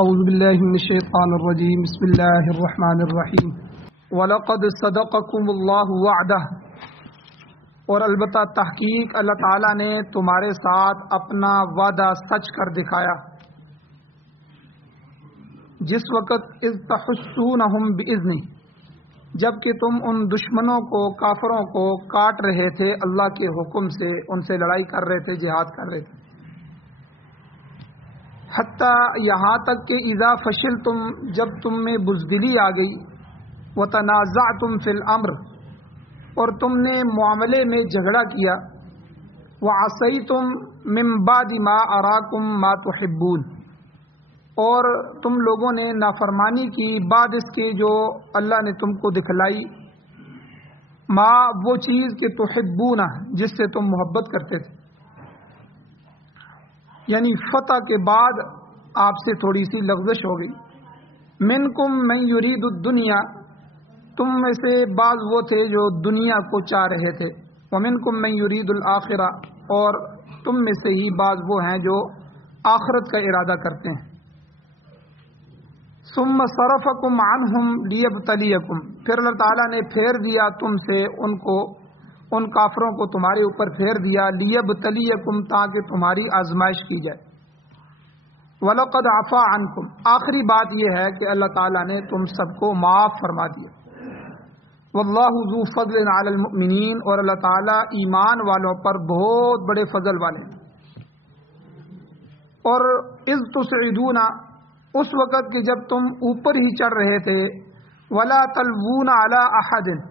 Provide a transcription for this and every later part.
اعوذ باللہ من الشیطان الرجیم بسم اللہ الرحمن الرحیم وَلَقَدْ صَدَقَكُمُ اللَّهُ وَعْدَهُ، اور البتہ تحقیق اللہ تعالیٰ نے تمہارے ساتھ اپنا وعدہ سچ کر دکھایا، جس وقت اذ تحسونہم بِإِذْنِهِ، جب کہ تم ان دشمنوں کو، کافروں کو کاٹ رہے تھے اللہ کے حکم سے، ان سے لڑائی کر رہے تھے، جہاد کر رہے تھے، حتیٰ یہاں تک کہ اذا فشلتم، جب تم میں بزدلی آ گئی، وتنازعتم فی الامر، اور تم نے معاملے میں جھگڑا کیا، وعصیتم من بعد ما اراکم ما تحبون، اور تم لوگوں نے نافرمانی کی بعد اس کے جو اللہ نے تم کو دکھلائی، ما وہ چیز کہ تحبون، جس سے تم محبت کرتے تھے، یعنی فتح کے بعد آپ سے تھوڑی سی لغزش ہو گئی۔ منکم من یرید الدنیا، تم میں سے بعض وہ تھے جو دنیا کو چاہ رہے تھے، ومنکم من یرید الآخرہ، اور تم میں سے ہی بعض وہ ہیں جو آخرت کا ارادہ کرتے ہیں۔ ثم صرفکم عنہم لیبتلیکم، پھر اللہ تعالیٰ نے پھیر دیا تم سے ان کو، ان کافروں کو تمہارے اوپر پھیر دیا، لیبتلیکم، تاکہ تمہاری آزمائش کی جائے۔ وَلَقَدْ عَفَا عَنْكُمْ، آخری بات یہ ہے کہ اللہ تعالیٰ نے تم سب کو معاف فرما دیا۔ وَاللَّهُ ذُو فَضْلٍ عَلَى الْمُؤْمِنِينَ، اور اللہ تعالیٰ ایمان والوں پر بہت بڑے فضل والے ہیں۔ اور اذ تُسْعِدُونَ، اس وقت کہ جب تم اوپر ہی چڑھ رہے تھے، وَلَا تَلْوُونَ عَلَى أَحَدٍ،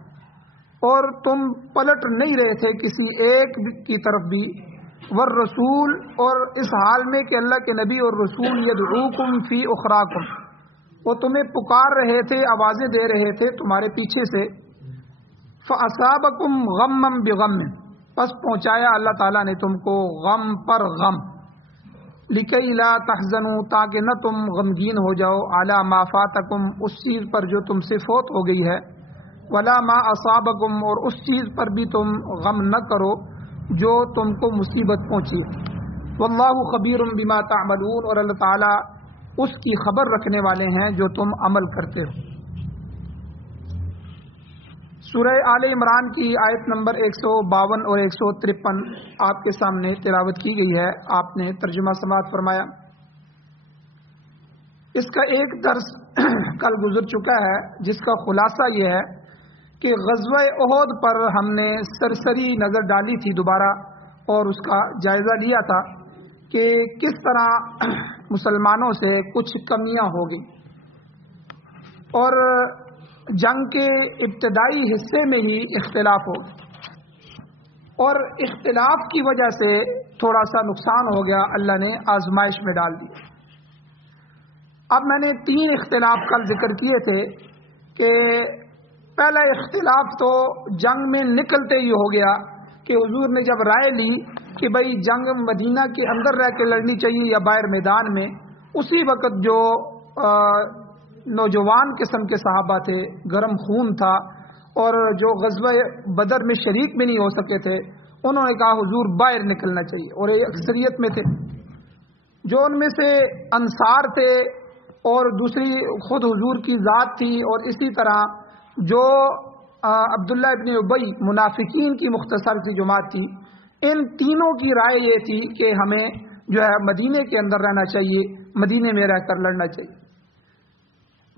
اور تم پلٹ نہیں رہے تھے کسی ایک کی طرف بھی، والرسول، اور اس حال میں کہ اللہ کے نبی اور رسول یدعوکم فی اخراکم، وہ تمہیں پکار رہے تھے، آوازیں دے رہے تھے تمہارے پیچھے سے، فَأَصَابَكُمْ غَمًّا بِغَمٍّ، پس پہنچایا اللہ تعالیٰ نے تم کو غم پر غم، لِكَيْ لَا تَحْزَنُوا، تاکہ نہ تم غمگین ہو جاؤ، عَلَى مَا فَاتَكُمْ، اس چیز پر جو تم سے فوت ہو گئی ہے، وَلَا مَا أَصَابَكُمْ، اور اس چیز پر بھی تم غم نہ کرو جو تم کو مصیبت پہنچی۔ وَاللَّهُ خَبِيرٌ بِمَا تَعْمَلُونَ، اور اللہ تعالیٰ اس کی خبر رکھنے والے ہیں جو تم عمل کرتے ہو۔ سورہ آل عمران کی آیت نمبر 152 اور 153 آپ کے سامنے تلاوت کی گئی ہے، آپ نے ترجمہ سماعت فرمایا۔ اس کا ایک درس کل گزر چکا ہے، جس کا خلاصہ یہ ہے کہ غزوہ احد پر ہم نے سرسری نظر ڈالی تھی دوبارہ، اور اس کا جائزہ لیا تھا کہ کس طرح مسلمانوں سے کچھ کمیاں ہو گئی، اور جنگ کے ابتدائی حصے میں ہی اختلاف ہو گیا، اور اختلاف کی وجہ سے تھوڑا سا نقصان ہو گیا، اللہ نے آزمائش میں ڈال دیا۔ اب میں نے 3 اختلاف کل ذکر کیے تھے کہ پہلا اختلاف تو جنگ میں نکلتے ہی ہو گیا کہ حضور نے جب رائے لی کہ بھئی جنگ مدینہ کے اندر رہ کے لڑنی چاہیے یا باہر میدان میں، اسی وقت جو نوجوان قسم کے صحابہ تھے، گرم خون تھا، اور جو غزوہ بدر میں شریک بھی نہیں ہو سکے تھے، انہوں نے کہا حضور باہر نکلنا چاہیے، اور یہ اکثریت میں تھے۔ جو ان میں سے انصار تھے، اور دوسری خود حضور کی ذات تھی، اور اسی طرح جو عبداللہ ابن ابی منافقین کی مختصر سی جماعت تھی، ان تینوں کی رائے یہ تھی کہ ہمیں جو ہے مدینے کے اندر رہنا چاہیے، مدینے میں رہ کر لڑنا چاہیے۔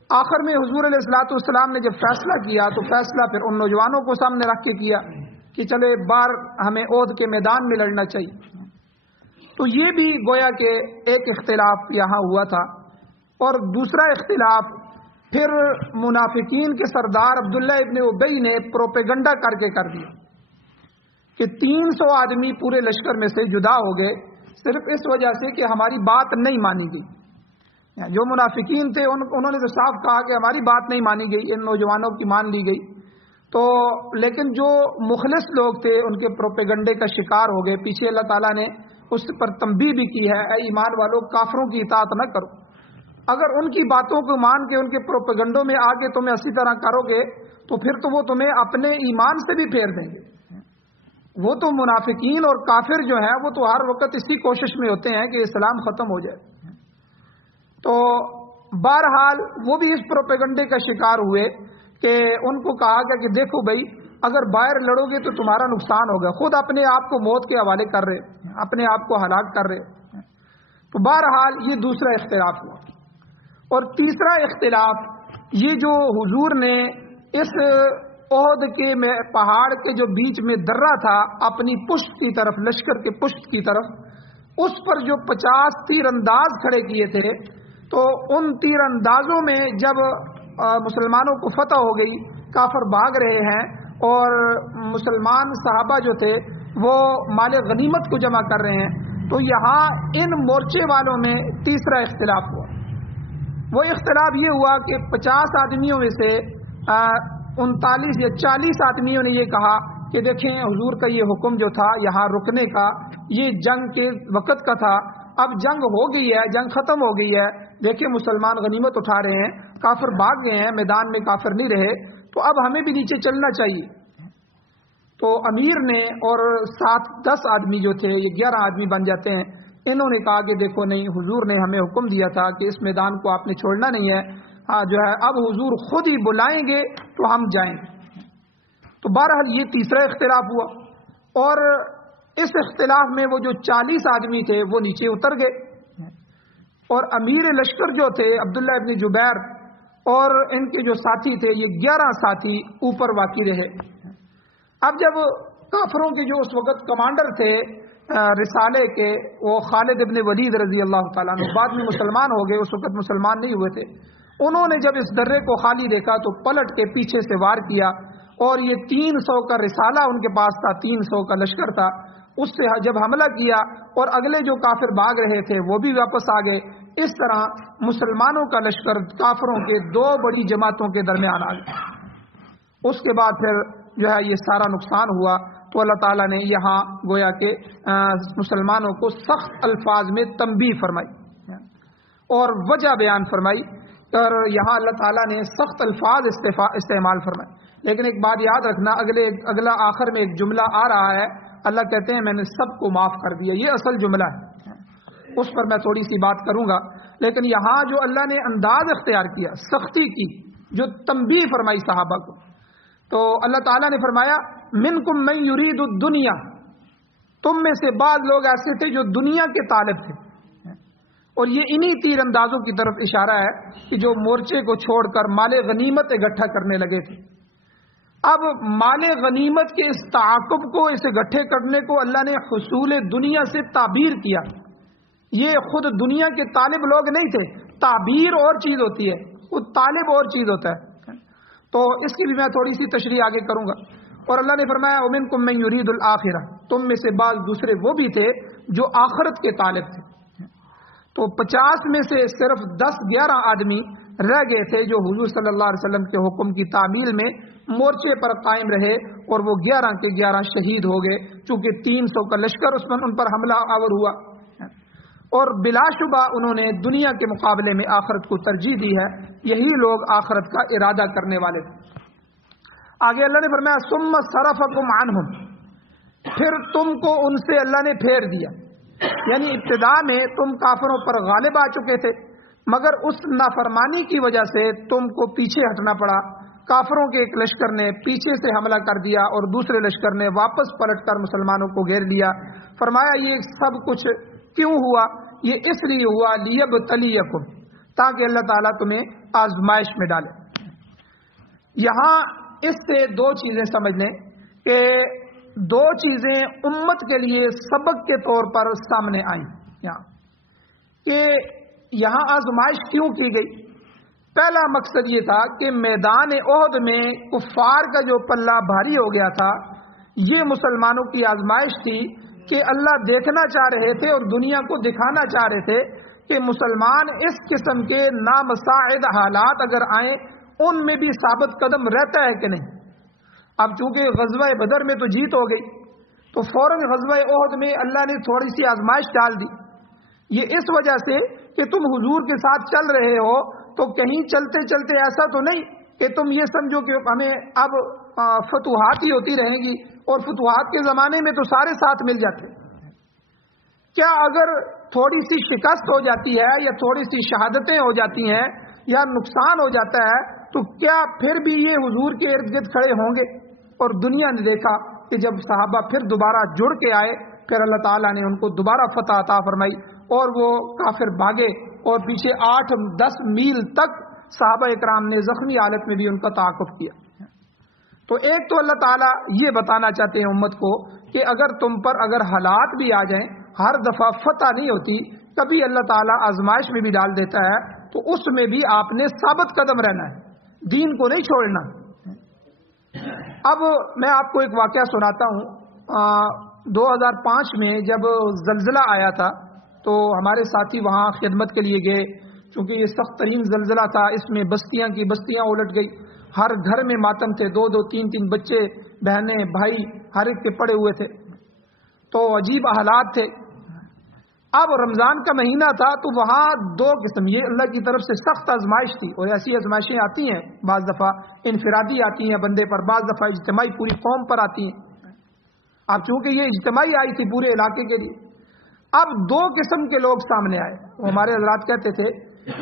آخر میں حضور علیہ الصلوۃ والسلام نے جب فیصلہ کیا تو فیصلہ پھر ان نوجوانوں کو سامنے رکھ کے کیا کہ چلے باہر ہمیں احد کے میدان میں لڑنا چاہیے۔ تو یہ بھی گویا کہ ایک اختلاف یہاں ہوا تھا۔ اور دوسرا اختلاف پھر منافقین کے سردار عبداللہ ابن ابی نے پروپیگنڈا کر دیا کہ 300 آدمی پورے لشکر میں سے جدا ہو گئے، صرف اس وجہ سے کہ ہماری بات نہیں مانی گئی۔ جو منافقین تھے انہوں نے تو صاف کہا کہ ہماری بات نہیں مانی گئی، ان نوجوانوں کی مان لی گئی، تو لیکن جو مخلص لوگ تھے ان کے پروپیگنڈے کا شکار ہو گئے۔ پیچھے اللہ تعالیٰ نے اس پر تنبیہ بھی کی ہے، اے ایمان والو کافروں کی اطاعت نہ کرو، اگر ان کی باتوں کو مان کے ان کے پروپیگنڈوں میں آ کے تمہیں اسی طرح کرو گے تو پھر تو وہ تمہیں اپنے ایمان سے بھی پھیر دیں گے۔ وہ تو منافقین اور کافر جو ہیں وہ تو ہر وقت اسی کوشش میں ہوتے ہیں کہ اسلام ختم ہو جائے۔ تو بہرحال وہ بھی اس پروپیگنڈے کا شکار ہوئے کہ ان کو کہا گیا کہ دیکھو بھائی اگر باہر لڑو گے تو تمہارا نقصان ہوگا، خود اپنے آپ کو موت کے حوالے کر رہے، اپنے آپ کو ہلاک کر رہے۔ تو بہرحال یہ دوسرا اختلاف ہوا۔ اور تیسرا اختلاف یہ جو حضور نے اس احد کے پہاڑ کے جو بیچ میں درہ تھا اپنی پشت کی طرف، لشکر کے پشت کی طرف، اس پر جو 50 تیر انداز کھڑے کیے تھے، تو ان تیر اندازوں میں جب مسلمانوں کو فتح ہو گئی، کافر بھاگ رہے ہیں اور مسلمان صحابہ جو تھے وہ مال غنیمت کو جمع کر رہے ہیں، تو یہاں ان مورچے والوں میں تیسرا اختلاف ہوا۔ وہ اختلاف یہ ہوا کہ 50 آدمیوں میں سے 39 یا 40 آدمیوں نے یہ کہا کہ دیکھیں حضور کا یہ حکم جو تھا یہاں رکنے کا، یہ جنگ کے وقت کا تھا، اب جنگ ہو گئی ہے، جنگ ختم ہو گئی ہے، دیکھیں مسلمان غنیمت اٹھا رہے ہیں، کافر بھاگ گئے ہیں، میدان میں کافر نہیں رہے، تو اب ہمیں بھی نیچے چلنا چاہیے۔ تو امیر نے اور 7-10 آدمی جو تھے، یہ 11 آدمی بن جاتے ہیں، انہوں نے کہا کہ دیکھو نہیں، حضور نے ہمیں حکم دیا تھا کہ اس میدان کو آپ نے چھوڑنا نہیں ہے، جو ہے اب حضور خود ہی بلائیں گے تو ہم جائیں گے۔ تو بہرحال یہ تیسرا اختلاف ہوا، اور اس اختلاف میں وہ جو 40 آدمی تھے وہ نیچے اتر گئے، اور امیر لشکر جو تھے عبداللہ ابن جبیر اور ان کے جو ساتھی تھے، یہ 11 ساتھی اوپر باقی رہے۔ اب جب کافروں کے جو اس وقت کمانڈر تھے رسالے کے، وہ خالد ابن ولید رضی اللہ تعالیٰ عنہ، بعد میں مسلمان ہو گئے، اس وقت مسلمان نہیں ہوئے تھے، انہوں نے جب اس درے کو خالی دیکھا تو پلٹ کے پیچھے سے وار کیا، اور یہ 300 کا رسالہ ان کے پاس تھا، 300 کا لشکر تھا، اس سے جب حملہ کیا اور اگلے جو کافر بھاگ رہے تھے وہ بھی واپس آ گئے۔ اس طرح مسلمانوں کا لشکر کافروں کے 2 بڑی جماعتوں کے درمیان آ گیا۔ اس کے بعد پھر جو ہے یہ سارا نقصان ہوا، تو اللہ تعالیٰ نے یہاں گویا کہ مسلمانوں کو سخت الفاظ میں تنبیہ فرمائی اور وجہ بیان فرمائی، اور یہاں اللہ تعالیٰ نے سخت الفاظ استعمال فرمائے۔ لیکن ایک بات یاد رکھنا، اگلا آخر میں ایک جملہ آ رہا ہے، اللہ کہتے ہیں میں نے سب کو معاف کر دیا، یہ اصل جملہ ہے، اس پر میں تھوڑی سی بات کروں گا۔ لیکن یہاں جو اللہ نے انداز اختیار کیا، سختی کی، جو تنبیہ فرمائی صحابہ کو، تو اللہ تعالیٰ نے فرمایا منکم من یرید الدنیا، تم میں سے بعض لوگ ایسے تھے جو دنیا کے طالب تھے، اور یہ انہی تیر اندازوں کی طرف اشارہ ہے کہ جو مورچے کو چھوڑ کر مال غنیمت اکٹھا کرنے لگے تھے۔ اب مال غنیمت کے اس تعاقب کو، اس اکٹھے کرنے کو اللہ نے حصول دنیا سے تعبیر کیا۔ یہ خود دنیا کے طالب لوگ نہیں تھے، تعبیر اور چیز ہوتی ہے، خود طالب اور چیز ہوتا ہے، تو اس کی بھی میں تھوڑی سی تشریح آگے کروں گا۔ اور اللہ نے فرمایا وَمِنْكُمْ مَنْ يُرِيدُ الْآخِرَةَ، تم میں سے بعض دوسرے وہ بھی تھے جو آخرت کے طالب تھے۔ تو 50 میں سے صرف 10-11 آدمی رہ گئے تھے جو حضور صلی اللہ علیہ وسلم کے حکم کی تعمیل میں مورچے پر قائم رہے، اور وہ 11 کے 11 شہید ہو گئے، چونکہ 300 کا لشکر ان پر حملہ آور ہوا، اور بلا شبہ انہوں نے دنیا کے مقابلے میں آخرت کو ترجیح دی ہے۔ یہی لوگ آخرت کا ارادہ کرنے والے تھے۔ آگے اللہ نے فرمایا ثم صرفکم عنہم، پھر تم کو ان سے اللہ نے پھیر دیا، یعنی ابتدا میں تم کافروں پر غالب آ چکے تھے، مگر اس نافرمانی کی وجہ سے تم کو پیچھے ہٹنا پڑا۔ کافروں کے ایک لشکر نے پیچھے سے حملہ کر دیا اور دوسرے لشکر نے واپس پلٹ کر مسلمانوں کو گھیر لیا۔ فرمایا یہ سب کچھ کیوں ہوا؟ یہ اس لیے ہوا لیبتلیکم، تاکہ اللہ تعالیٰ تمہیں آزمائش میں ڈالے۔ یہاں اس سے 2 چیزیں سمجھ لیں کہ 2 چیزیں امت کے لیے سبق کے طور پر سامنے آئیں کہ یہاں آزمائش کیوں کی گئی۔ پہلا مقصد یہ تھا کہ میدان احد میں کفار کا جو پلہ بھاری ہو گیا تھا، یہ مسلمانوں کی آزمائش تھی کہ اللہ دیکھنا چاہ رہے تھے اور دنیا کو دکھانا چاہ رہے تھے کہ مسلمان اس قسم کے نامساعد حالات اگر آئیں ان میں بھی ثابت قدم رہتا ہے کہ نہیں۔ اب چونکہ غزوہ بدر میں تو جیت ہو گئی، تو فوراً غزوہ احد میں اللہ نے تھوڑی سی آزمائش ڈال دی، یہ اس وجہ سے کہ تم حضور کے ساتھ چل رہے ہو، تو کہیں چلتے چلتے ایسا تو نہیں کہ تم یہ سمجھو کہ ہمیں اب فتوحات ہی ہوتی رہیں گی، اور فتوحات کے زمانے میں تو سارے ساتھ مل جاتے۔ کیا اگر تھوڑی سی شکست ہو جاتی ہے یا تھوڑی سی شہادتیں ہو جاتی ہیں یا نقصان ہو جاتا ہے تو کیا پھر بھی یہ حضور کے ارد گرد کھڑے ہوں گے؟ اور دنیا نے دیکھا کہ جب صحابہ پھر دوبارہ جڑ کے آئے پھر اللہ تعالیٰ نے ان کو دوبارہ فتح عطا فرمائی اور وہ کافر بھاگے اور پیچھے 8-10 میل تک صحابہ اکرام نے زخمی حالت میں بھی ان کا تعاقب کیا۔ تو ایک تو اللہ تعالیٰ یہ بتانا چاہتے ہیں امت کو کہ اگر تم پر اگر حالات بھی آ جائیں، ہر دفعہ فتح نہیں ہوتی، کبھی اللہ تعالیٰ آزمائش میں بھی ڈال دیتا ہے، تو اس میں بھی آپ نے ثابت قدم رہنا ہے، دین کو نہیں چھوڑنا۔ اب میں آپ کو ایک واقعہ سناتا ہوں۔ 2005 میں جب زلزلہ آیا تھا تو ہمارے ساتھی وہاں خدمت کے لیے گئے، چونکہ یہ سخت ترین زلزلہ تھا، اس میں بستیاں کی بستیاں الٹ گئی، ہر گھر میں ماتم تھے، 2-2 3-3 بچے بہنیں بھائی ہر ایک کے پڑے ہوئے تھے، تو عجیب حالات تھے۔ اب رمضان کا مہینہ تھا تو وہاں 2 قسم، یہ اللہ کی طرف سے سخت آزمائش تھی، اور ایسی آزمائشیں آتی ہیں، بعض دفعہ انفرادی آتی ہیں بندے پر، بعض دفعہ اجتماعی پوری قوم پر آتی ہیں۔ اب چونکہ یہ اجتماعی آئی تھی پورے علاقے کے لیے، اب 2 قسم کے لوگ سامنے آئے۔ ہمارے حضرات کہتے تھے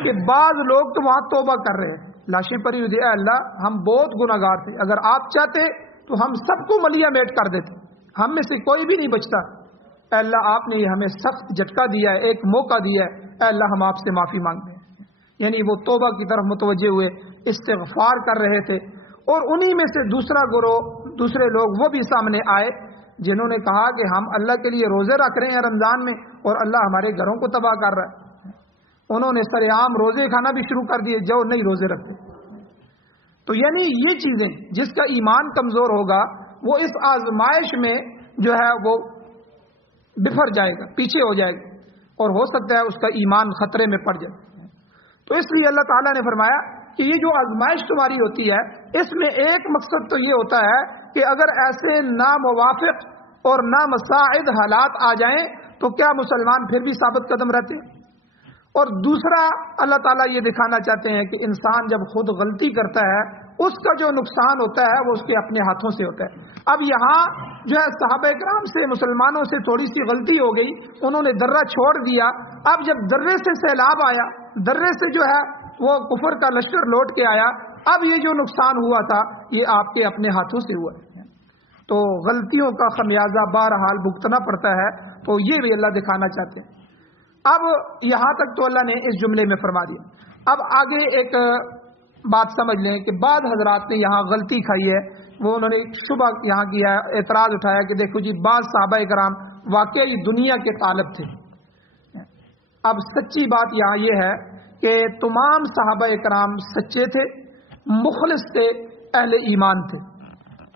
کہ بعض لوگ تو وہاں توبہ کر رہے ہیں، لاشیں پڑی ہوئی، اے اللہ ہم بہت گناہگار تھے، اگر آپ چاہتے تو ہم سب کو ملیا میٹ کر دیتے، ہم میں سے کوئی بھی نہیں بچتا، اے اللہ آپ نے یہ ہمیں سخت جھٹکا دیا ہے، ایک موقع دیا ہے، اے اللہ ہم آپ سے معافی مانگتے ہیں۔ یعنی وہ توبہ کی طرف متوجہ ہوئے، استغفار کر رہے تھے۔ اور انہی میں سے دوسرا گروہ، دوسرے لوگ وہ بھی سامنے آئے جنہوں نے کہا کہ ہم اللہ کے لیے روزے رکھ رہے ہیں رمضان میں اور اللہ ہمارے گھروں کو تباہ کر رہا ہے۔ انہوں نے سر عام روزے کھانا بھی شروع کر دیے جو نہیں روزے رکھتے۔ تو یعنی یہ چیزیں، جس کا ایمان کمزور ہوگا وہ اس آزمائش میں جو ہے وہ بفر جائے گا، پیچھے ہو جائے گا، اور ہو سکتا ہے اس کا ایمان خطرے میں پڑ جائے۔ تو اس لیے اللہ تعالیٰ نے فرمایا کہ یہ جو آزمائش تمہاری ہوتی ہے اس میں ایک مقصد تو یہ ہوتا ہے کہ اگر ایسے ناموافق اور نامساعد حالات آ جائیں تو کیا مسلمان پھر بھی ثابت قدم رہتے ہیں؟ اور دوسرا اللہ تعالیٰ یہ دکھانا چاہتے ہیں کہ انسان جب خود غلطی کرتا ہے اس کا جو نقصان ہوتا ہے وہ اس کے اپنے ہاتھوں سے ہوتا ہے۔ اب یہاں جو ہے صحابہ کرام سے، مسلمانوں سے تھوڑی سی غلطی ہو گئی، انہوں نے درہ چھوڑ دیا، اب جب درے سے سیلاب آیا، درے سے جو ہے وہ کفر کا لشکر لوٹ کے آیا، اب یہ جو نقصان ہوا تھا یہ آپ کے اپنے ہاتھوں سے ہوا ہے۔ تو غلطیوں کا خمیازہ بہرحال بھگتنا پڑتا ہے، تو یہ بھی اللہ دکھانا چاہتے ہیں۔ اب یہاں تک تو اللہ نے اس جملے میں فرما دیا۔ اب آگے ایک بات سمجھ لیں کہ بعض حضرات نے یہاں غلطی کھائی ہے، وہ انہوں نے شبہ یہاں کیا ہے، اعتراض اٹھایا کہ دیکھو جی بعض صحابہ کرام واقعی دنیا کے طالب تھے۔ اب سچی بات یہاں یہ ہے کہ تمام صحابہ کرام سچے تھے، مخلص تھے، اہل ایمان تھے،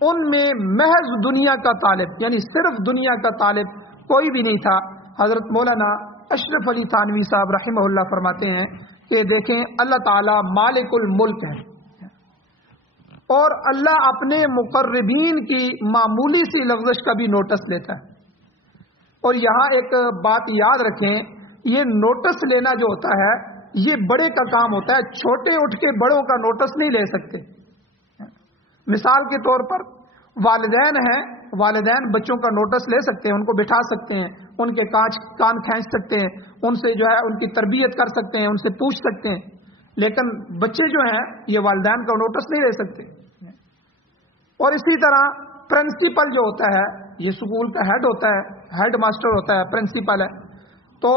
ان میں محض دنیا کا طالب یعنی صرف دنیا کا طالب کوئی بھی نہیں تھا۔ حضرت مولانا اشرف علی تھانوی صاحب رحمہ اللہ فرماتے ہیں کہ دیکھیں اللہ تعالیٰ مالک الملک ہے، اور اللہ اپنے مقربین کی معمولی سی لغزش کا بھی نوٹس لیتا ہے۔ اور یہاں ایک بات یاد رکھیں، یہ نوٹس لینا جو ہوتا ہے یہ بڑے کا کام ہوتا ہے، چھوٹے اٹھ کے بڑوں کا نوٹس نہیں لے سکتے۔ مثال کے طور پر والدین ہیں، والدین بچوں کا نوٹس لے سکتے ہیں، ان کو بٹھا سکتے ہیں، ان کے کان کھینچ سکتے ہیں، ان سے جو ہے ان کی تربیت کر سکتے ہیں، ان سے پوچھ سکتے ہیں، لیکن بچے جو ہیں یہ والدین کا نوٹس نہیں لے سکتے۔ اور اسی طرح پرنسپل جو ہوتا ہے یہ اسکول کا ہیڈ ہوتا ہے، ہیڈ ماسٹر ہوتا ہے، پرنسپل ہے، تو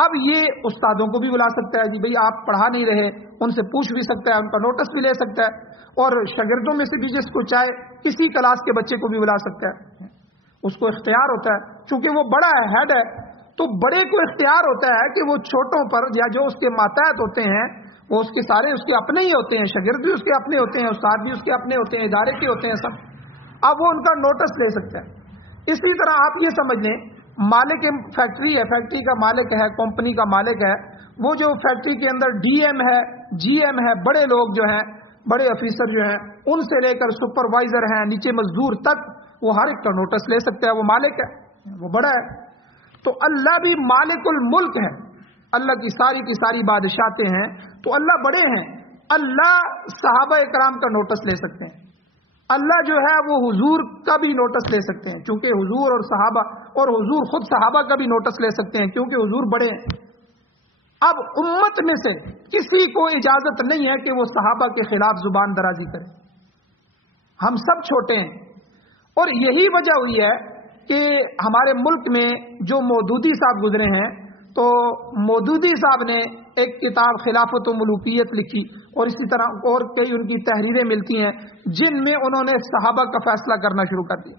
اب یہ استادوں کو بھی بلا سکتا ہے کہ بھئی آپ پڑھا نہیں رہے، ان سے پوچھ بھی سکتا ہے، ان کا نوٹس بھی لے سکتا ہے، اور شاگردوں میں سے بھی جس کو چاہے کسی کلاس کے بچے کو بھی بلا سکتا ہے، اس کو اختیار ہوتا ہے، چونکہ وہ بڑا ہے، ہیڈ ہے، تو بڑے کو اختیار ہوتا ہے کہ وہ چھوٹوں پر یا جو اس کے ماتحت ہوتے ہیں وہ اس کے سارے اس کے اپنے ہی ہوتے ہیں، شاگرد بھی اس کے اپنے ہوتے ہیں، استاد بھی اس کے اپنے ہوتے ہیں، ادارے کے ہوتے ہیں سب، اب وہ ان کا نوٹس لے سکتا ہے۔ اسی طرح آپ یہ سمجھ لیں مالک فیکٹری ہے، فیکٹری کا مالک ہے، کمپنی کا مالک ہے، وہ جو فیکٹری کے اندر ڈی ایم ہے، جی ایم ہے، بڑے لوگ جو ہیں، بڑے آفیسر جو ہیں، ان سے لے کر سپروائزر ہیں، نیچے مزدور تک، وہ ہر ایک کا نوٹس لے سکتا ہے، وہ مالک ہے، وہ بڑا ہے۔ تو اللہ بھی مالک الملک ہے، اللہ کی ساری بادشاہتیں ہیں، تو اللہ بڑے ہیں، اللہ صحابہ کرام کا نوٹس لے سکتے ہیں، اللہ جو ہے وہ حضور کا بھی نوٹس لے سکتے ہیں چونکہ حضور اور صحابہ، اور حضور خود صحابہ کا بھی نوٹس لے سکتے ہیں کیونکہ حضور بڑے ہیں۔ اب امت میں سے کسی کو اجازت نہیں ہے کہ وہ صحابہ کے خلاف زبان درازی کرے، ہم سب چھوٹے ہیں۔ اور یہی وجہ ہوئی ہے کہ ہمارے ملک میں جو مودودی صاحب گزرے ہیں، تو مودودی صاحب نے ایک کتاب خلافت و ملوکیت لکھی، اور اسی طرح اور کئی ان کی تحریریں ملتی ہیں جن میں انہوں نے صحابہ کا فیصلہ کرنا شروع کر دیا۔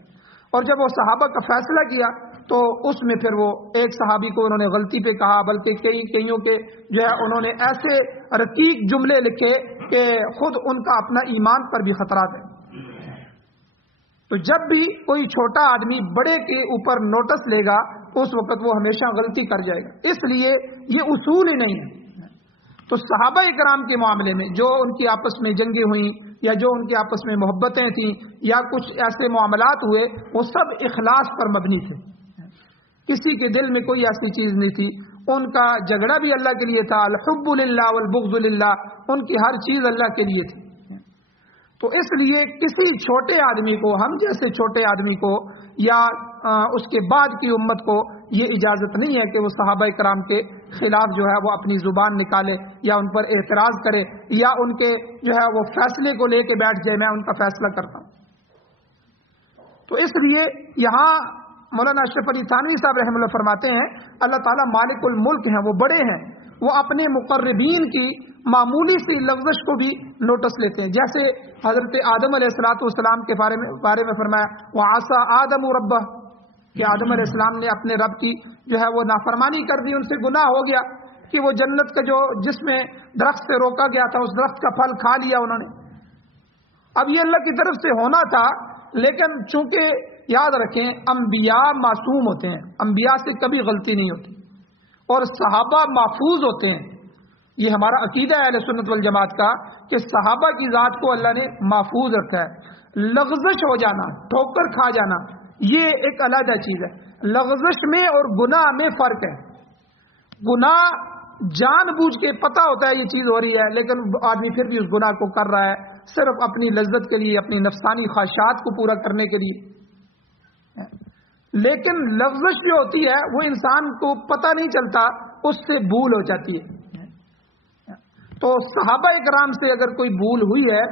اور جب وہ صحابہ کا فیصلہ کیا تو اس میں پھر وہ ایک صحابی کو انہوں نے غلطی پہ کہا، بلکہ کئیوں کے جو ہے انہوں نے ایسے رقیق جملے لکھے کہ خود ان کا اپنا ایمان پر بھی خطرات ہے۔ تو جب بھی کوئی چھوٹا آدمی بڑے کے اوپر نوٹس لے گا اس وقت وہ ہمیشہ غلطی کر جائے گا، اس لیے یہ اصول ہی نہیں ہے۔ تو صحابہ اکرام کے معاملے میں جو ان کی آپس میں جنگیں ہوئیں یا جو ان کے آپس میں محبتیں تھیں یا کچھ ایسے معاملات ہوئے، وہ سب اخلاص پر مبنی تھے، کسی کے دل میں کوئی ایسی چیز نہیں تھی۔ ان کا جھگڑا بھی اللہ کے لیے تھا، الحب للہ والبغض للہ، ان کی ہر چیز اللہ کے لیے تھی۔ تو اس لیے کسی چھوٹے آدمی کو، ہم جیسے چھوٹے آدمی کو یا اس کے بعد کی امت کو یہ اجازت نہیں ہے کہ وہ صحابہ کرام کے خلاف جو ہے وہ اپنی زبان نکالے یا ان پر اعتراض کرے یا ان کے جو ہے وہ فیصلے کو لے کے بیٹھ جائے میں ان کا فیصلہ کرتا ہوں۔ تو اس لیے یہاں مولانا اشرف علی تھانوی صاحب رحمہ اللہ فرماتے ہیں اللہ تعالیٰ مالک الملک ہیں، وہ بڑے ہیں، وہ اپنے مقربین کی معمولی سی لفظش کو بھی نوٹس لیتے ہیں۔ جیسے حضرت آدم علیہ السلام کے بارے میں فرمایا وَعَصَىٰ آدَمُ رَبَّهُ، کہ آدم علیہ السلام نے اپنے رب کی جو ہے وہ نافرمانی کر دی، ان سے گناہ ہو گیا کہ وہ جنت کا جو جس میں درخت سے روکا گیا تھا اس درخت کا پھل کھا لیا انہوں نے۔ اب یہ اللہ کی طرف سے ہونا تھا، لیکن چونکہ یاد رکھیں انبیاء معصوم ہوتے ہیں، انبیاء سے کبھی غلطی نہیں ہوتی، اور صحابہ محفوظ ہوتے ہیں۔ یہ ہمارا عقیدہ ہے اہل سنت والجماعت کا کہ صحابہ کی ذات کو اللہ نے محفوظ رکھا ہے۔ لغزش ہو جانا، ٹھوکر کھا جانا، یہ ایک علیحدہ چیز ہے۔ لغزش میں اور گناہ میں فرق ہے۔ گناہ جان بوجھ کے پتہ ہوتا ہے یہ چیز ہو رہی ہے، لیکن آدمی پھر بھی اس گناہ کو کر رہا ہے صرف اپنی لذت کے لیے، اپنی نفسانی خواہشات کو پورا کرنے کے لیے۔ لیکن لغزش جو ہوتی ہے وہ انسان کو پتہ نہیں چلتا، اس سے بھول ہو جاتی ہے۔ تو صحابہ کرام سے اگر کوئی بھول ہوئی ہے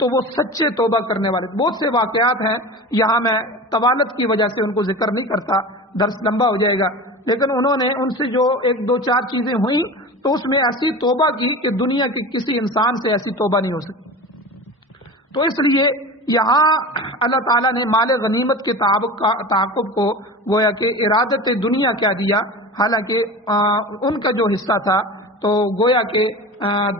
تو وہ سچے توبہ کرنے والے، بہت سے واقعات ہیں، یہاں میں طوالت کی وجہ سے ان کو ذکر نہیں کرتا، درس لمبا ہو جائے گا، لیکن انہوں نے ان سے جو ایک دو چار چیزیں ہوئیں تو اس میں ایسی توبہ کی کہ دنیا کے کسی انسان سے ایسی توبہ نہیں ہو سکی۔ تو اس لیے یہاں اللہ تعالیٰ نے مال غنیمت کے تعاقب کو گویا کہ ارادت دنیا کیا دیا، حالانکہ ان کا جو حصہ تھا تو گویا کہ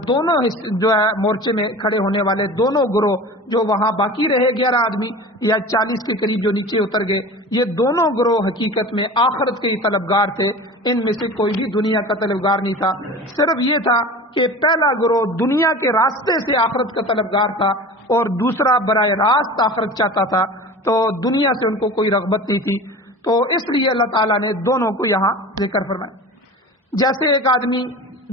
دونوں جو ہے مورچے میں کھڑے ہونے والے دونوں گروہ جو وہاں باقی رہے 11 آدمی یا 40 کے قریب جو نیچے اتر گئے، یہ دونوں گروہ حقیقت میں آخرت کے طلبگار تھے۔ ان میں سے کوئی بھی دنیا کا طلبگار نہیں تھا، صرف یہ تھا کہ پہلا گروہ دنیا کے راستے سے آخرت کا طلبگار تھا اور دوسرا براہ راست آخرت چاہتا تھا، تو دنیا سے ان کو کوئی رغبت نہیں تھی۔ تو اس لیے اللہ تعالیٰ نے دونوں کو یہاں ذکر فرمایا۔ جیسے ایک آدمی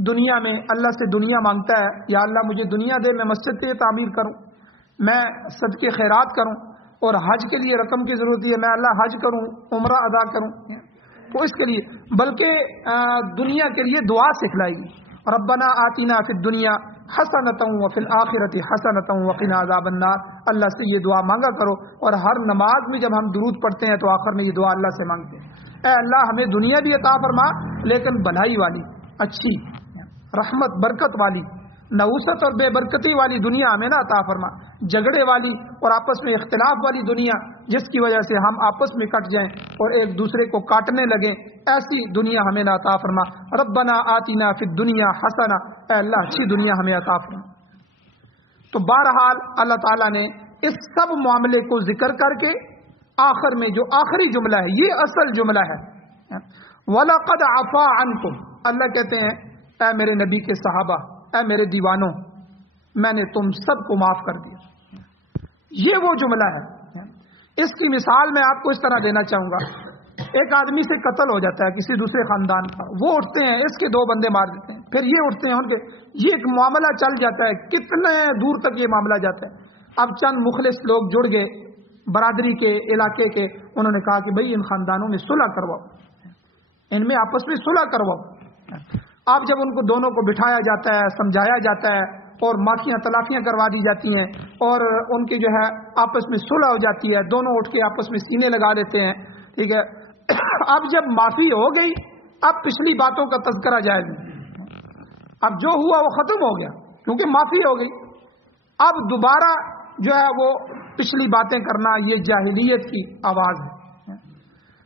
دنیا میں اللہ سے دنیا مانگتا ہے، یا اللہ مجھے دنیا دے، میں مسجد کی تعمیر کروں، میں صدقے خیرات کروں، اور حج کے لیے رقم کی ضرورت ہے، میں اللہ حج کروں، عمرہ ادا کروں، تو اس کے لیے بلکہ دنیا کے لیے دعا سکھلائی گی، ربنا آتنا فی الدنیا حسنۃ وفی الآخرۃ حسنۃ وقنا عذاب النار، اللہ سے یہ دعا مانگا کرو۔ اور ہر نماز میں جب ہم درود پڑھتے ہیں تو آخر میں یہ دعا اللہ سے مانگتے ہیں، اے اللہ ہمیں دنیا بھی عطا فرما لیکن بھلائی والی، اچھی، رحمت برکت والی، نوست اور بے برکتی والی دنیا ہمیں نہ عطا فرما، جھگڑے والی اور آپس میں اختلاف والی دنیا جس کی وجہ سے ہم آپس میں کٹ جائیں اور ایک دوسرے کو کاٹنے لگیں، ایسی دنیا ہمیں نہ عطا فرما۔ ربنا آتنا فی الدنیا حسنہ، اے اللہ اچھی دنیا ہمیں عطا فرما۔ تو بہرحال اللہ تعالیٰ نے اس سب معاملے کو ذکر کر کے آخر میں جو آخری جملہ ہے، یہ اصل جملہ ہے، وَلَقَدْ عَفَا عَنْكُمْ، اللہ کہتے ہیں اے میرے نبی کے صحابہ، اے میرے دیوانوں، میں نے تم سب کو معاف کر دیا۔ یہ وہ جملہ ہے۔ اس کی مثال میں آپ کو اس طرح دینا چاہوں گا، ایک آدمی سے قتل ہو جاتا ہے کسی دوسرے خاندان کا، وہ اٹھتے ہیں اس کے 2 بندے مار دیتے ہیں، پھر یہ اٹھتے ہیں ان کے، یہ ایک معاملہ چل جاتا ہے، کتنے دور تک یہ معاملہ جاتا ہے، اب چند مخلص لوگ جڑ گئے برادری کے علاقے کے، انہوں نے کہا کہ بھئی ان خاندانوں میں صلح کرواؤ، ان میں آپس میں صلح کرواؤ۔ اب جب ان کو دونوں کو بٹھایا جاتا ہے، سمجھایا جاتا ہے اور معافیاں تلافیاں کروا دی جاتی ہیں اور ان کی جو ہے آپس میں صلح ہو جاتی ہے، دونوں اٹھ کے آپس میں سینے لگا لیتے ہیں، ٹھیک ہے۔ اب جب معافی ہو گئی، اب پچھلی باتوں کا تذکرہ جائز نہیں، اب جو ہوا وہ ختم ہو گیا کیونکہ معافی ہو گئی۔ اب دوبارہ جو ہے وہ پچھلی باتیں کرنا یہ جاہلیت کی آواز ہے۔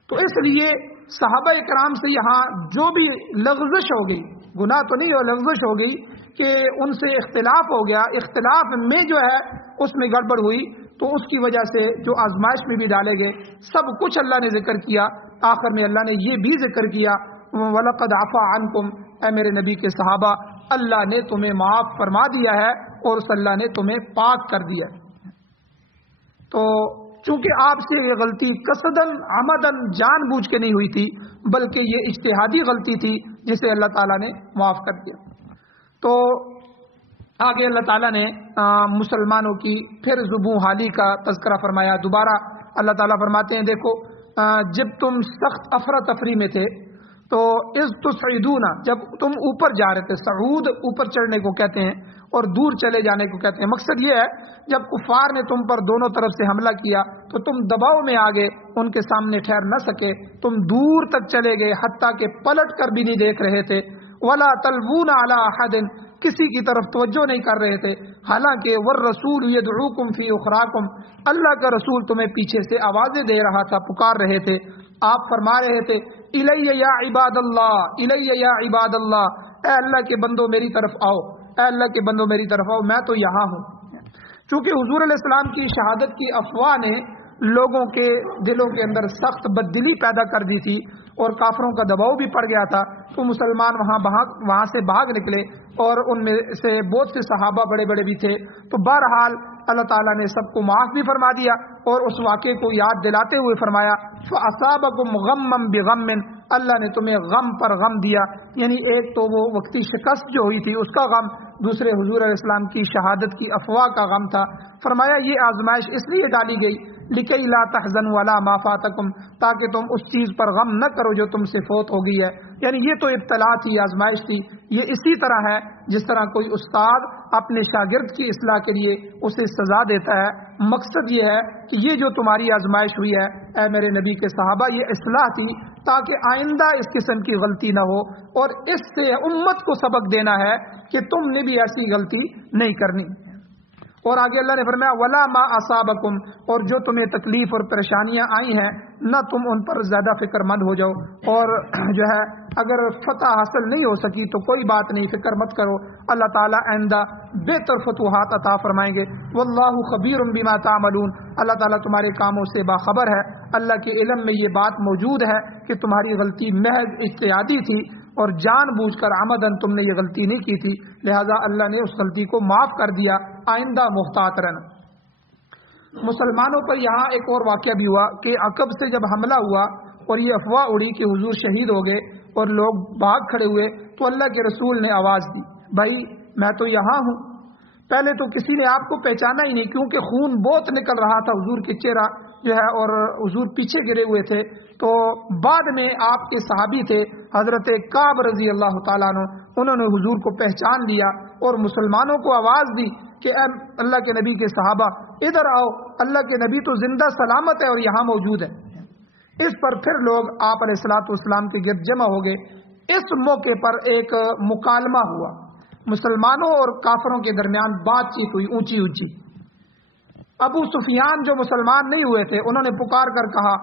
تو اس لیے صحابہ کرام سے یہاں جو بھی لغزش ہو گئی، گناہ تو نہیں ہو، لغزش ہو گئی کہ ان سے اختلاف ہو گیا، اختلاف میں جو ہے اس میں گڑبڑ ہوئی، تو اس کی وجہ سے جو آزمائش میں بھی ڈالے گئے، سب کچھ اللہ نے ذکر کیا۔ آخر میں اللہ نے یہ بھی ذکر کیا وَلَقَدْ عَفَا عَنْكُمْ، اے میرے نبی کے صحابہ، اللہ نے تمہیں معاف فرما دیا ہے اور اس اللہ نے تمہیں پاک کر دیا ہے۔ تو چونکہ آپ سے یہ غلطی قصداً عمداً جان بوجھ کے نہیں ہوئی تھی، بلکہ یہ اجتہادی غلطی تھی جسے اللہ تعالیٰ نے معاف کر دیا۔ تو آگے اللہ تعالیٰ نے مسلمانوں کی پھر زبوں حالی کا تذکرہ فرمایا۔ دوبارہ اللہ تعالیٰ فرماتے ہیں دیکھو جب تم سخت افراتفری میں تھے تو اذ تصعدون، جب تم اوپر جا رہے تھے، صعود اوپر چڑھنے کو کہتے ہیں اور دور چلے جانے کو کہتے ہیں۔ مقصد یہ ہے جب کفار نے تم پر دونوں طرف سے حملہ کیا تو تم دباؤ میں آ گئے، ان کے سامنے ٹھہر نہ سکے، تم دور تک چلے گئے حتیٰ کہ پلٹ کر بھی نہیں دیکھ رہے تھے۔ ولا تلوون علی احد، کسی کی طرف توجہ نہیں کر رہے تھے، حالانکہ والرسول یدعوکم فی اخراکم، اللہ کا رسول تمہیں پیچھے سے آوازیں دے رہا تھا، پکار رہے تھے۔ آپ فرما رہے تھے الی یا عباد اللہ، الی یا عباد اللہ، اے اللہ کے بندو میری طرف آؤ، اے اللہ کے بندو میری طرف آؤ، میں تو یہاں ہوں۔ چونکہ حضور علیہ السلام کی شہادت کی افواہ نے لوگوں کے دلوں کے اندر سخت بددلی پیدا کر دی تھی اور کافروں کا دباؤ بھی پڑ گیا تھا، تو مسلمان وہاں سے بھاگ نکلے اور ان میں سے بہت سے صحابہ بڑے بڑے بھی تھے۔ تو بہرحال اللہ تعالیٰ نے سب کو معاف بھی فرما دیا اور اس واقعے کو یاد دلاتے ہوئے فرمایا فَأَصَابَكُمْ غَمًّا بِغَمٍّ، اللہ نے تمہیں غم پر غم دیا، یعنی ایک تو وہ وقتی شکست جو ہوئی تھی اس کا غم، دوسرے حضور علیہ السلام کی شہادت کی افواہ کا غم تھا۔ فرمایا یہ آزمائش اس لیے ڈالی گئی لِكَيْ لَا تَحْزَنُوا عَلَىٰ مَا فَاتَكُمْ، تاکہ تم اس چیز پر غم نہ کرو جو تم سے فوت ہو گئی ہے۔ یعنی یہ تو ابتلا تھی، آزمائش تھی۔ یہ اسی طرح ہے جس طرح کوئی استاد اپنے شاگرد کی اصلاح کے لیے اسے سزا دیتا ہے۔ مقصد یہ ہے کہ یہ جو تمہاری آزمائش ہوئی ہے اے میرے نبی کے صحابہ، یہ اصلاح تھی تاکہ آئندہ اس قسم کی غلطی نہ ہو، اور اس سے امت کو سبق دینا ہے کہ تم نے بھی ایسی غلطی نہیں کرنی۔ اور آگے اللہ نے فرمایا ولا ما اصابکم، اور جو تمہیں تکلیف اور پریشانیاں آئی ہیں نہ تم ان پر زیادہ فکر مند ہو جاؤ، اور جو ہے اگر فتح حاصل نہیں ہو سکی تو کوئی بات نہیں، فکر مت کرو، اللہ تعالیٰ آئندہ بہتر فتوحات عطا فرمائیں گے۔ واللہ خبیر بما تعملون، اللہ تعالیٰ تمہارے کاموں سے باخبر ہے، اللہ کے علم میں یہ بات موجود ہے کہ تمہاری غلطی محض اجتہادی تھی اور جان بوجھ کر عمدن تم نے یہ غلطی نہیں کی تھی، لہذا اللہ نے اس غلطی کو معاف کر دیا، آئندہ محتاط رہنا۔ مسلمانوں پر یہاں ایک اور واقعہ بھی ہوا کہ عقب سے جب حملہ ہوا اور یہ افواہ اڑی کہ حضور شہید ہو گئے اور لوگ بھاگ کھڑے ہوئے، تو اللہ کے رسول نے آواز دی بھائی میں تو یہاں ہوں۔ پہلے تو کسی نے آپ کو پہچانا ہی نہیں کیونکہ خون بہت نکل رہا تھا، حضور کے چہرہ جو ہے اور حضور پیچھے گرے ہوئے تھے۔ تو بعد میں آپ کے صحابی تھے حضرت کعب رضی اللہ تعالیٰ عنہ، انہوں نے حضور کو پہچان لیا اور مسلمانوں کو آواز دی کہ اے اللہ کے نبی کے صحابہ ادھر آؤ، اللہ کے نبی تو زندہ سلامت ہے اور یہاں موجود ہے۔ اس پر پھر لوگ آپ علیہ الصلوۃ والسلام کے گرد جمع ہو گئے۔ اس موقع پر ایک مکالمہ ہوا، مسلمانوں اور کافروں کے درمیان بات چیت ہوئی اونچی اونچی۔ ابو سفیان جو مسلمان نہیں ہوئے تھے انہوں نے پکار کر کہا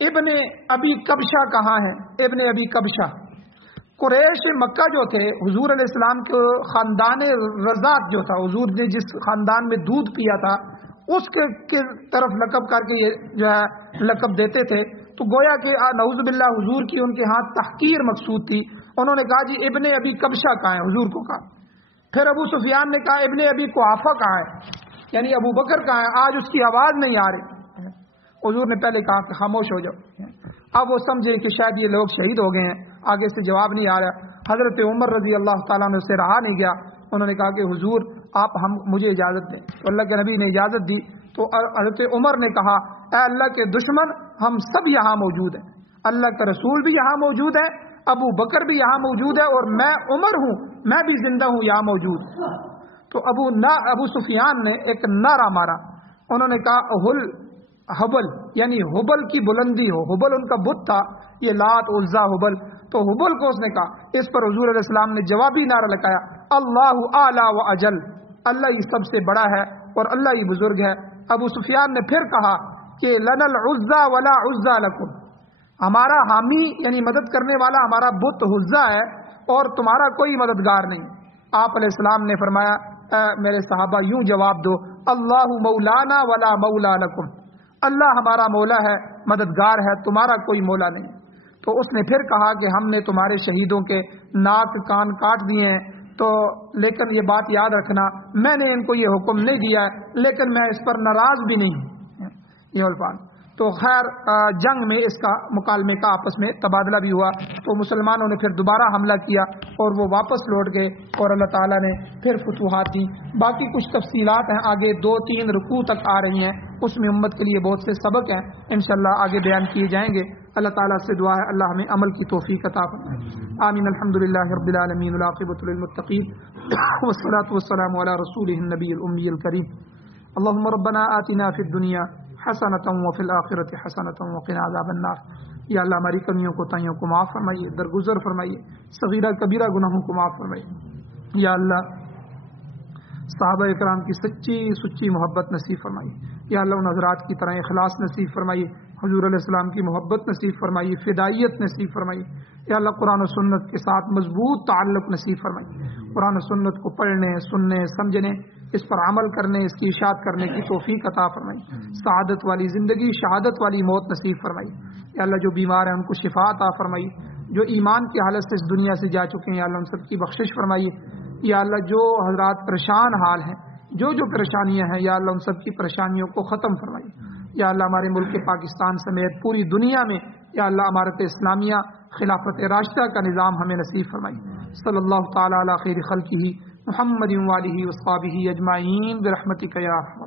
ابن ابی کبشہ کہاں ہے؟ ابن ابی کبشہ۔ قریش مکہ جو تھے حضور علیہ السلام کے خاندان رضاعت جو تھا، حضور نے جس خاندان میں دودھ پیا تھا اس کے طرف لقب کر کے یہ جو ہے لقب دیتے تھے، تو گویا کہ نعوذ باللہ حضور کی ان کے ہاں تحقیر مقصود تھی۔ انہوں نے کہا جی ابن ابی کبشہ کہاں ہے؟ حضور کو کہا۔ پھر ابو سفیان نے کہا ابن ابی قحافہ کہاں ہے؟ یعنی ابو بکر کہاں ہے؟ آج اس کی آواز نہیں آ رہی۔ حضور نے پہلے کہا کہ خاموش ہو جاؤ۔ اب وہ سمجھے کہ شاید یہ لوگ شہید ہو گئے ہیں، آگے سے جواب نہیں آ رہا۔ حضرت عمر رضی اللہ تعالیٰ عنہ سے رہا نہیں گیا، انہوں نے کہا کہ حضور آپ مجھے اجازت دیں، تو اللہ کے نبی نے اجازت دی۔ تو حضرت عمر نے کہا اے اللہ کے دشمن، ہم سب یہاں موجود ہیں، اللہ کا رسول بھی یہاں موجود ہے، ابو بکر بھی یہاں موجود ہے، اور میں عمر ہوں، میں بھی زندہ ہوں یہاں موجود۔ تو ابو سفیان نے ایک نعرہ مارا، انہوں نے کہا حبل، یعنی حبل کی بلندی ہو۔ حبل ان کا بت تھا، یہ لات عزا حبل، تو حبل کو اس نے کہا۔ اس پر حضور علیہ السلام نے جوابی نعرہ لگایا، اللہ اعلی و اجل، اللہ ہی سب سے بڑا ہے اور اللہ ہی بزرگ ہے۔ ابو سفیان نے پھر کہا کہ لنا العزا ولا عزا لکم، ہمارا حامی یعنی مدد کرنے والا ہمارا بت عزا ہے اور تمہارا کوئی مددگار نہیں۔ آپ علیہ السلام نے فرمایا میرے صحابہ یوں جواب دو، اللہ مولانا ولا مولا لکم، اللہ ہمارا مولا ہے، مددگار ہے، تمہارا کوئی مولا نہیں۔ تو اس نے پھر کہا کہ ہم نے تمہارے شہیدوں کے ناک کان کاٹ دیے ہیں، تو لیکن یہ بات یاد رکھنا میں نے ان کو یہ حکم نہیں دیا ہے، لیکن میں اس پر ناراض بھی نہیں ہوں، یہ الفاظ۔ تو خیر جنگ میں اس کا مکالمے کا آپس میں تبادلہ بھی ہوا، تو مسلمانوں نے پھر دوبارہ حملہ کیا اور وہ واپس لوٹ گئے اور اللہ تعالیٰ نے پھر فتوحات دی۔ باقی کچھ تفصیلات ہیں آگے 2-3 رکوع تک آ رہی ہیں، اس میں امت کے لیے بہت سے سبق ہیں، انشاءاللہ آگے بیان کیے جائیں گے۔ اللہ تعالیٰ سے دعا ہے اللہ ہمیں عمل کی توفیق عطا فرمائے، آمین۔ الحمدللہ رب العالمین، والعاقبۃ للمتقین، والصلاۃ والسلام علی رسولہ النبی الامی الکریم۔ اللهم ربنا آتنا فی الدنیا حسنۃ وفی الآخرۃ حسنۃ وقنا عذاب النار۔ یا اللہ ہماری کمیوں کوتاہیوں کو معاف فرمائیے، درگزر فرمائیے، صغیرہ کبیرہ گناہوں کو معاف فرمائیے۔ یا اللہ صحابہ اکرام کی سچی سچی محبت نصیب فرمائیے۔ یا اللہ ان حضرات کی طرح اخلاص نصیب فرمائیے، حضور علیہ السلام کی محبت نصیب فرمائیے، فدائیت نصیب فرمائیے۔ یا اللہ قرآن و سنت کے ساتھ مضبوط تعلق نصیب فرمائیے، قرآن و سنت کو پڑھنے، سننے، سمجھنے، اس پر عمل کرنے، اس کی اشاعت کرنے کی توفیق عطا فرمائیے، سعادت والی زندگی، شہادت والی موت نصیب فرمائیے۔ یا اللہ جو بیمار ہیں ان کو شفا عطا فرمائیے، جو ایمان کی حالت سے اس دنیا سے جا چکے ہیں یا اللہ ان سب کی بخشش فرمائیے۔ یا اللہ جو حضرات پریشان حال ہیں، جو پریشانیاں ہیں، یا اللہ ان سب کی پریشانیوں کو ختم فرمائیے۔ یا اللہ ہمارے ملک پاکستان سمیت پوری دنیا میں یا اللہ امارت اسلامیہ، خلافت راشدہ کا نظام ہمیں نصیب فرمائیے۔ صلی اللہ تعالی علی خیر خلقہ محمد وآلہ وصحبہ اجمعین برحمتک یا ارحم